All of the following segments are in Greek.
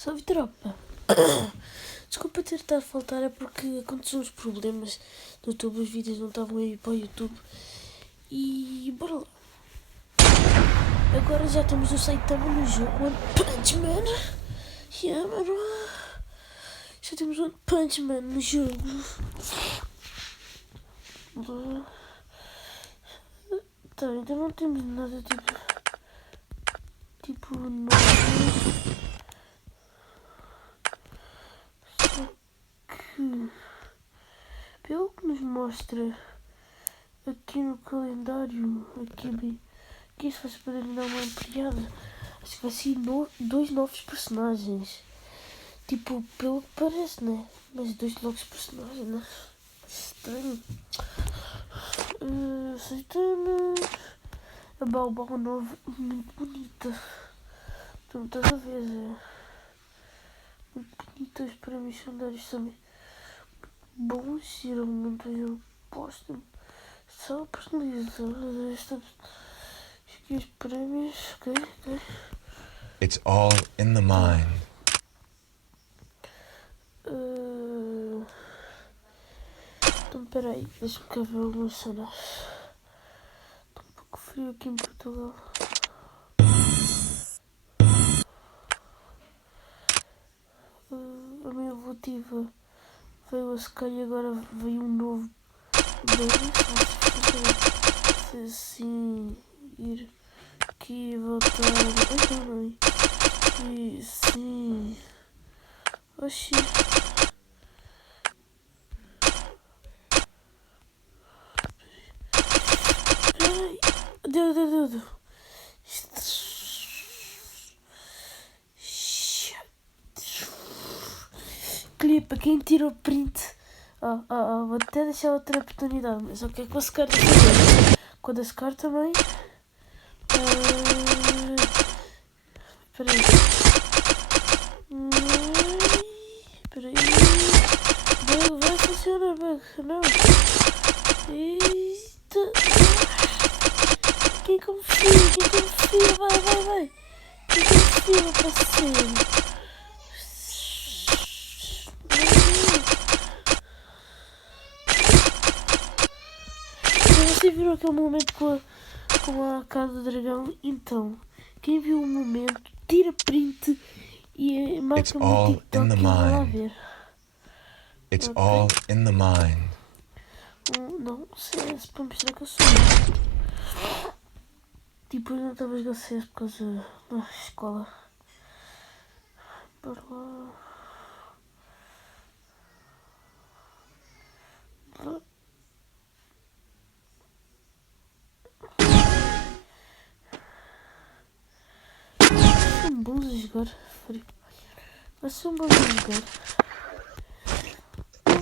Salve tropa! Desculpa ter estado a faltar, é porque aconteceram uns problemas no YouTube, os vídeos não estavam aí para o YouTube. E bora lá! Agora já temos o site também no jogo One Punch Man. Yeah, mano! Já temos One Punch Man no jogo. Tá, ainda não temos nada tipo novo. Pelo que nos mostra aqui no calendário, aqui se vocês puderem dar uma ampliada, acho que vai ser dois novos personagens. Tipo, pelo que parece, né? Mas dois novos personagens, né? Estranho. Aceitamos. A Balbal nova, muito bonita. Tu não estás a ver, Zé? Muito bonitas para mim, secundários também. Bom, geralmente eu posto só personalizar estas aqui os prémios, ok? It's all in the mind. Então peraí, deixa-me cá ver algumas cenas. Está um pouco frio aqui em Portugal. A minha evolutiva veio a secar e agora veio um novo bem. Se assim ir aqui e voltar. E sim. Oxi. Ai. Deu. Clipe, para quem tira o print. Vou até deixar outra oportunidade, mas o que é que eu secar de fazer? Quando a secar também. Peraí. Bug, vai funcionar, bug. Não. Eita. Quem confia? Vai. Quem confia, parceiro? Você viu aquele momento com a casa do dragão? Então, quem viu o momento, tira print e marca-me no TikTok e vai lá ver. It's all in the mind. Não, CS para mostrar que eu sou. Tipo, eu não estava a jogar CS por causa da escola. Bora lá. São bons a jogar. Mas são bons a jogar.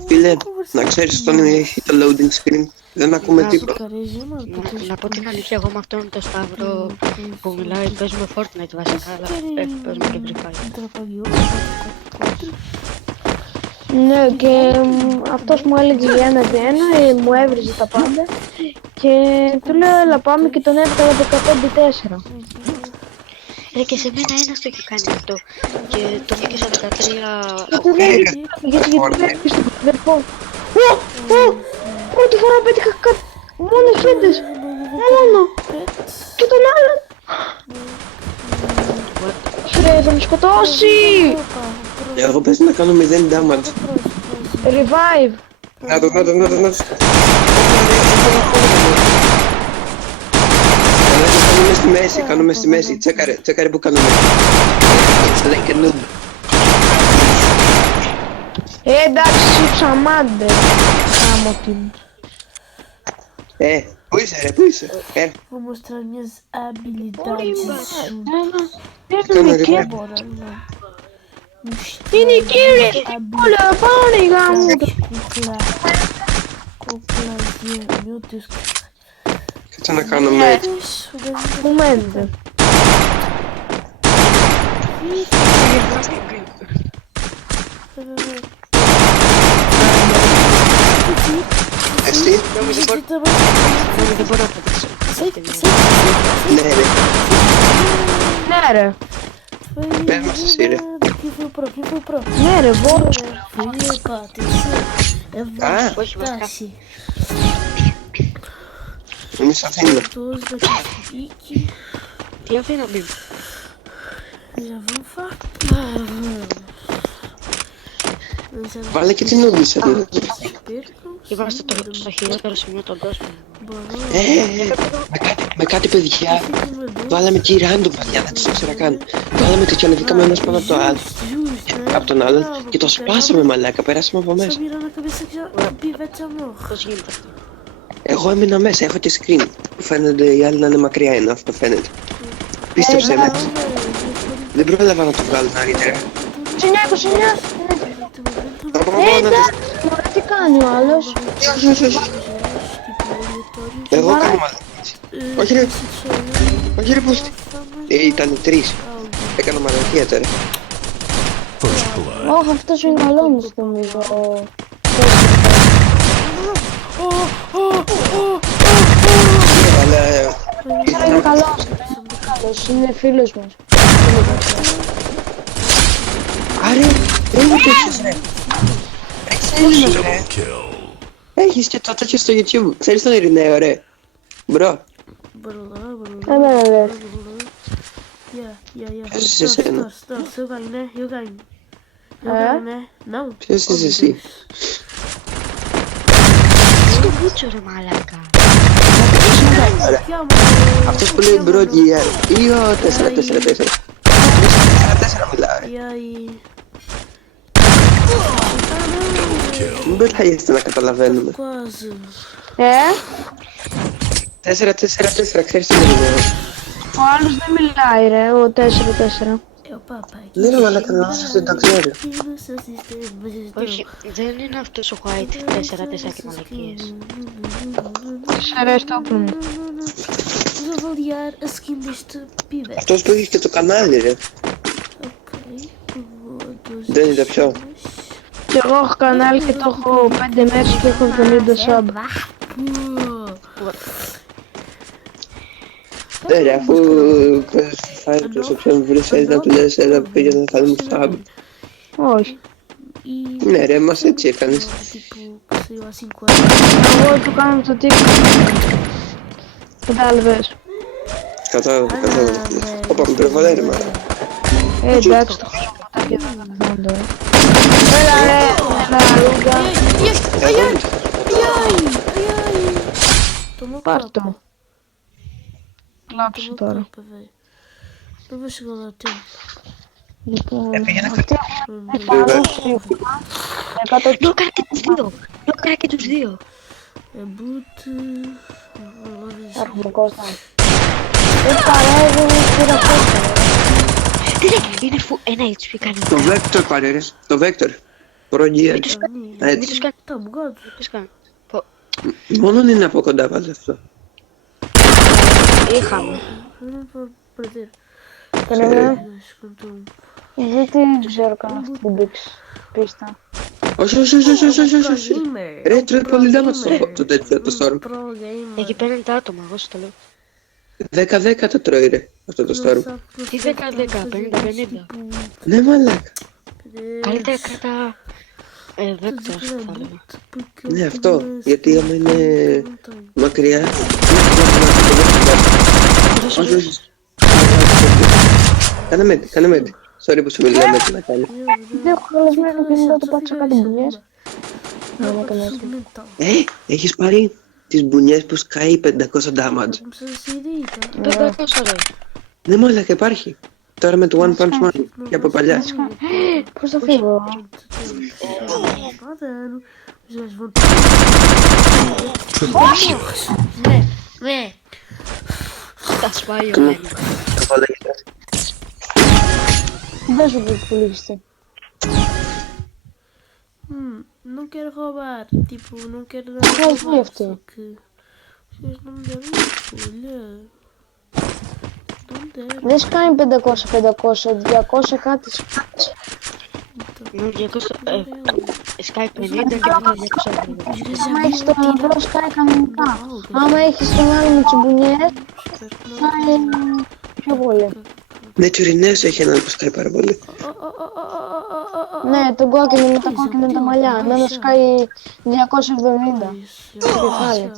Φίλε, να ξέρεις όταν έχει το loading screen, δεν ακούμε τίποτα. Να πω την αλήθεια, εγώ με αυτόν τον Σταύρο που μιλάει παίζουμε Fortnite βασικά, αλλά παίζουμε και Free Fire. Ναι, και αυτός μου έλεγε για 1v1, μου έβριζε τα πάντα και του λέω έλα πάμε και τον έβγαλα 15-4. Και σε μένα ένας το είχε κάνει αυτό και τον νίκησα 13. Γιατί βρέθηκες στον αδερφό. Πρώτη φορά πέτυχα μόνο φέντες. Μόνο. Και τον άλλον. Φρέ, θα με σκοτώσει. Εγώ πες να κάνω 0 damage. Revive. Να το. Κάνουμε στη μέση, τσέκαρε που κάνουμε. Λέει και noob. Εντάξει, ψαμάντε. Άμμο την. Πού είσαι, Vou mostrar minhas habilidades. Παίρνουμε και είναι κύριε όλα πάνε γάμο. Κούκλα, meu Deus. Κάτσε να κάνουμε έτσι. Που μένετε. Εσύ, Δεν μπορώ να πατήσω. ναι ρε, Ναι ρε. πες μας εσύ ρε. Quem foi o pro? Quem foi o pro? Ναι ρε, βόρος. Φίλε, πάτησε. όχι, βασικά. Εβάσταση. Είμαι στην Αθήνα. Todos daqui pique. Τι Αθήνα μπει. Já vamos Βάλε και την ούλη σε εδώ. Είμαστε στο χειρότερο σημείο των κόσμων. Με κάτι παιδιά. Βάλαμε και random βαθιά, δεν το ήξερα καν. Βάλαμε το και ανεβήκαμε ένας πάνω από το άλλο. Από τον άλλον και το σπάσαμε μαλάκα, περάσαμε από μέσα. Πώς γίνεται αυτό. Εγώ έμεινα μέσα, έχω και screen. Που φαίνονται οι άλλοι να είναι μακριά, ενώ αυτό φαίνεται. Πίστεψε με. Δεν πρόλαβα να το βγάλω νωρίτερα. 29. Από Εντάξει, μωρέ, τι κάνει ο άλλος. Εγώ κάνω μαλακίες. Όχι ρε. Όχι ρε πώς. Ήταν 3. Έκανα μαλακία τώρα. First blood. Όχι, αυτός είναι καλός νομίζω. Αλλά Είναι καλός, είναι φίλος μας. Άρε, δεν είναι τέτοιος ρε. Ξέρεις ρε. Kill. Έχεις και το τέτοιο στο YouTube. Ξέρεις τον Ειρηναίο ρε. Μπρο. Εμένα λες. Ποιος είσαι εσένα? Eu ganho, né? Não? Ποιος είσαι εσύ? Στο μπούτσο ρε μαλάκα. Αυτός που λέει μπρο GR. Ή ο 4-4-4. 4-4 μιλάω ρε. E aí? Μην πετάγεστε να καταλαβαίνουμε. Quase. 4-4-4, ξέρεις τι είναι Ειρηναίο? Ο άλλος δεν μιλάει ρε, ο 4-4. É o papai. Ναι ρε μαλάκα, νόμιζα δεν το ξέρω. Όχι, δεν είναι αυτός ο White 4-4 και μαλακίες. Ρε, στόπλο μου. Vamos avaliar a skin deste pivete. Αυτός που έχει και το κανάλι ρε. Ok. Vou Δεν είναι πιο. Και εγώ έχω κανάλι και το έχω 5 μέρες και έχω 70 sub. Ναι ρε, αφού φάει προς όποιον βρεις να του λες έλα πήγε να κάνει μου sub. Όχι. Ναι ρε, μας έτσι έκανες. Tipo, que saiu há 5 anos. Εγώ του κάνω το TikTok. Κατάλαβες. Κατάλαβα. Όπα, με προβολέρει μα. Εντάξει, το έχω ποτέ και δεν θα κάνω τώρα. Έλα ρε, έλα Ρούγκα. Εγώ είμαι. Tomou Πάρ' copa. το. Κλάψε Tomou τώρα. copa, velho. Não vou chegar lá a tempo. Λοιπόν, Πήγαινε αυτοί έχουν πάνω σύμφωνα. 100 Νόκαρα και τους δύο. Νόκαρα και τους δύο. É boot. Agora Έχουμε Κώστα. Δεν παρέδουν πήρα Κώστα. Είναι ένα HP κάνει. Το Vector πάρε ρε. Το Vector. Προγεία. Μην τους Έτσι. κάνει. Tá bugado. Τους κάνει. Μόνο είναι από κοντά βάλε αυτό. Είχαμε. Eu não vou perder. Κανένα. Mas quanto. Γιατί δεν ξέρω καν αυτή την πίστα. Όχι. Ρε, τρώει πολύ damage το τέτοιο, το Storm. Pro gamer. Εκεί πέρα είναι τα άτομα, εγώ σου το λέω. 10-10 το τρώει ρε, αυτό το Storm. Τι 10-10, 50-50. Ναι μαλάκα. Καλύτερα κρατά Vector θα έλεγα. Ναι αυτό, γιατί άμα είναι μακριά. Όχι. Κάνε μέντι. Sorry που σου μιλάω με τι να κάνει. Δεν έχω χαλασμένο και μετά το πάτσα κάτι μπουνιές. Ναι, ναι, καλά. Έχεις πάρει τις μπουνιές που σκάει 500 damage. Πες πόσο ρε. Ναι μαλάκα υπάρχει. Τώρα με το One Punch Man και από παλιά. Πώς θα φύγω. Ναι. Τα σπάει ο Μάιν. Δεν σου πει πολύ πιστή. Não quero roubar, tipo, não quero dar Qual roubar, foi este? só que vocês não me deram escolha. Não deram. Δεν σκάει 500, 200 κάτι σκάτσε. Ναι, 200, σκάει 50 και μετά 200. Άμα έχεις τον άλλο σκάει κανονικά. Άμα έχεις τον άλλο με τις μπουνιές, σκάει πιο πολύ. Ναι, και ο Ειρηναίος έχει έναν που σκάει πάρα πολύ. Ναι, το κόκκινο με τα κόκκινα τα μαλλιά. Εμένα σκάει 270. κεφάλι.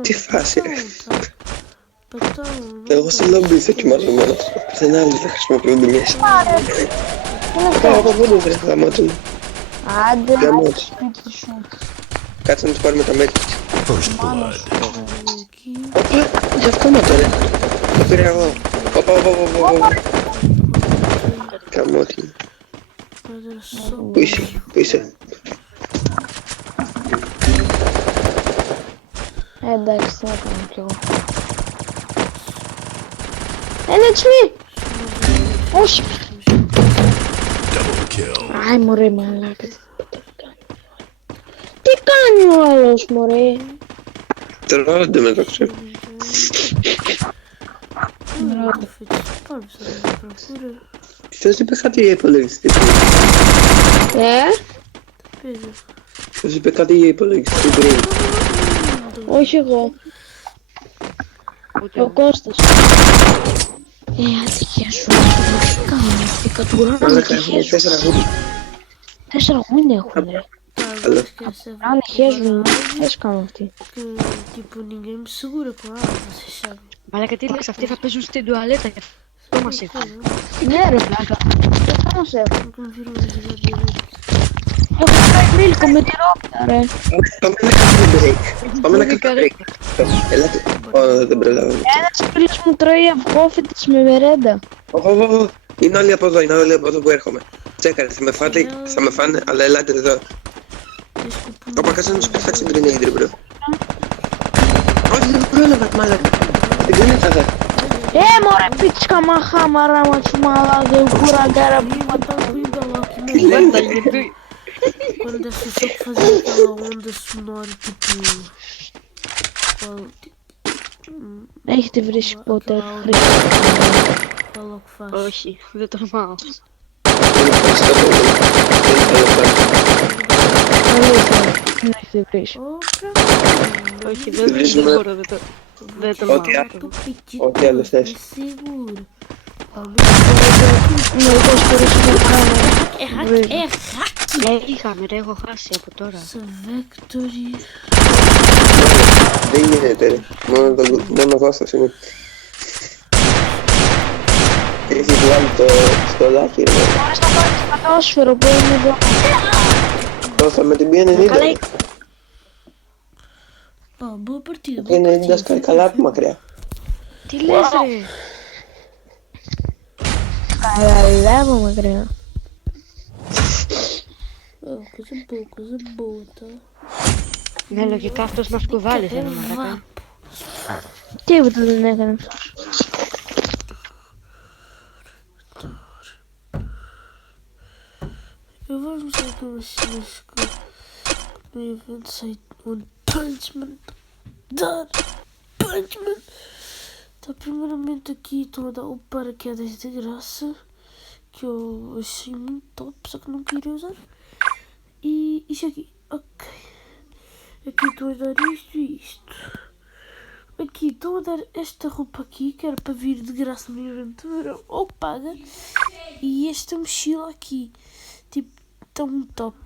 Τι φάση, ρε. Εγώ στη λόμπι δοκιμάζω μόνος. Δεν άλλοι δεν χρησιμοποιούνται μέσα. Πάω από πού δεν γαμώτο μου. Άντε, Γαμώτο. σπίτι σου. Κάτσε να τους πάρουμε τα μέρη. First blood. Όπα, για αυτόματο ρε. Το πήρα εγώ. Όπα. Γαμώτη μου. Πού είσαι. Εντάξει, τι να κάνω κι εγώ. It's me! Όχι! Double kill. Άι μωρέ μαλάκα. Τι κάνει ο άλλος μωρέ. Τρώνε μεταξύ. Ποιος είπε κάτι για υπολογιστή. Ποιος είπε κάτι για υπολογιστή πριν. Όχι εγώ. Ούτε Ο εγώ. Κώστας. Ατυχία σου. Τι κάνω αυτή η κατουρά. Αλλά έχουμε 4 γούρι. 4 γούνια έχουν ρε. Αν χέζουν, έτσι κάνουν αυτοί. Tipo, ninguém me segura com ela, vocês sabem. Μαλάκα τι λες, αυτοί θα παίζουν στην τουαλέτα και αυτό μας ήρθε. Ναι ρε πλάκα. Δεν θα μας έχουν. Nunca me viram a jogar direito. Έχω φάει μίλκο με τυρόπιτα ρε. Πάμε να κάνουμε break. Πάμε να κάνουμε break. Ελάτε. Ω, δεν προλάβαμε. Ένας φίλος μου τρώει αυγόφυτες με μερέντα. Ω, είναι όλοι από εδώ που έρχομαι. Τσέκαρε, θα με φάνε, αλλά ελάτε εδώ. Όπα, κάτσε να τους πετάξω grenade, bro. Όχι, δεν πρόλαβα, μάλλον. Δεν είναι θα. Μωρέ πίτσκα μαχάμαρα ματσουμάλα δεν κουραντέρα που Τι λένε. Quando as pessoas que fazem aquela onda sonora, tipo. Έχετε βρει ποτέ Aquela que faz. Όχι, δεν τολμάω. Αλήθεια, δεν έχετε βρει. Όχι, δεν μπορώ, δεν τολμάω. Ό,τι άλλο θες. Seguro. Μερικές φορές το κάνω. Είχαμε ρε, έχω χάσει από τώρα. Σε Victory. Δεν γίνεται, ρε. Μόνο Κώστας είναι. Έχει βγάλει το στολάκι, ρε. Μπορείς να πάρεις πατόσφαιρο που είναι εδώ. Κώστα με την P90. Boa partida. Η P90 σκάει καλά από μακριά. Τι λες ρε. Καταλάβω μακριά. Coisa boa, tá? Ναι, λογικά αυτός μας κουβάλισε, ρε μαλάκα. Τίποτα δεν έκανε. Eu vou mostrar aqui umas cenas que no evento sei One Punch Man. Dar Punchman. Tá primeiramente aqui estou a dar o paraquedas de graça. Que eu achei muito top, só que não queria usar. E isto aqui, ok. Aqui estou a dar isto e isto. Aqui estou a dar esta roupa aqui, que era para vir de graça no evento de verão, ou paga. E esta mochila aqui, tipo, tão top.